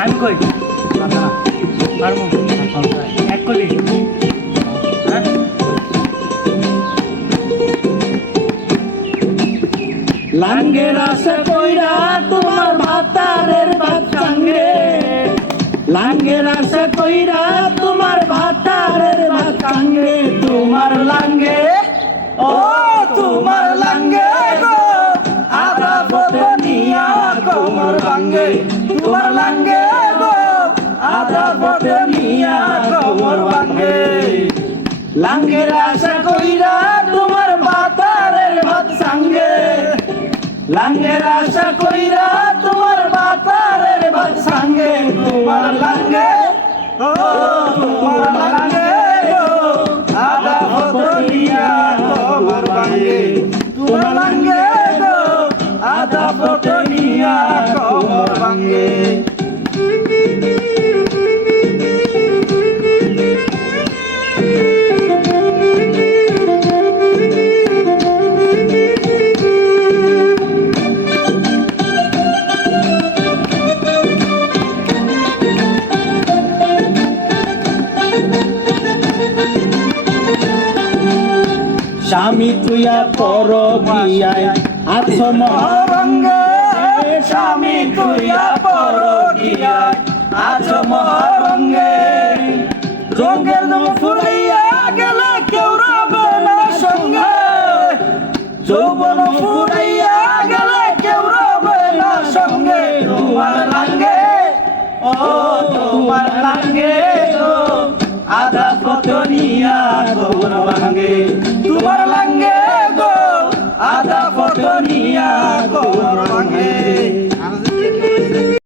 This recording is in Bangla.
আমি কই পারবো এক কলি হ্যাঁ লাঙ্গের আশা কইরা তোমার ভাতারের ভাত সঙ্গে, লাঙ্গের আশা কইরা তোমার ভাতারের ভাত সঙ্গে, তোমার লাঙ্গে ও তোমার লাঙ্গে গো আধা বদনিয়া কোমর ভাঙ্গে, তোমার লাঙ্গে গো আধা বদনিয়া কোমর ভাঙ্গে। লাঙ্গের আশা কইরা তোমার ভাতারের ভাত সঙ্গে, লাঙ্গের আশা কইরা তোমার ভাতারের ভাত সঙ্গে, তোমার লাঙ্গে ও তোমার লাঙ্গে গো আধা বদনিয়া কোমর ভাঙ্গে, তোমার লাঙ্গে গো আধা বদনিয়া কোমর ভাঙ্গে। স্বামী তুইয়া পর গিয়ায় আছো মহারঙ্গে, স্বামী তুইয়া পর গিয়ায় আছো মহারঙ্গে, রঙ্গের নাম ফুরাইয়া গেলে কেউ রবে না সঙ্গে, যৌবন ফুরাইয়া গেলে কেউ রবে না সঙ্গে, তোমার লাঙ্গে ও তোমার লাঙ্গে গো আধা বদনিয়া কোমর ভাঙ্গে, তোমার লাঙ্গে গো আধা বদনিয়া কোমর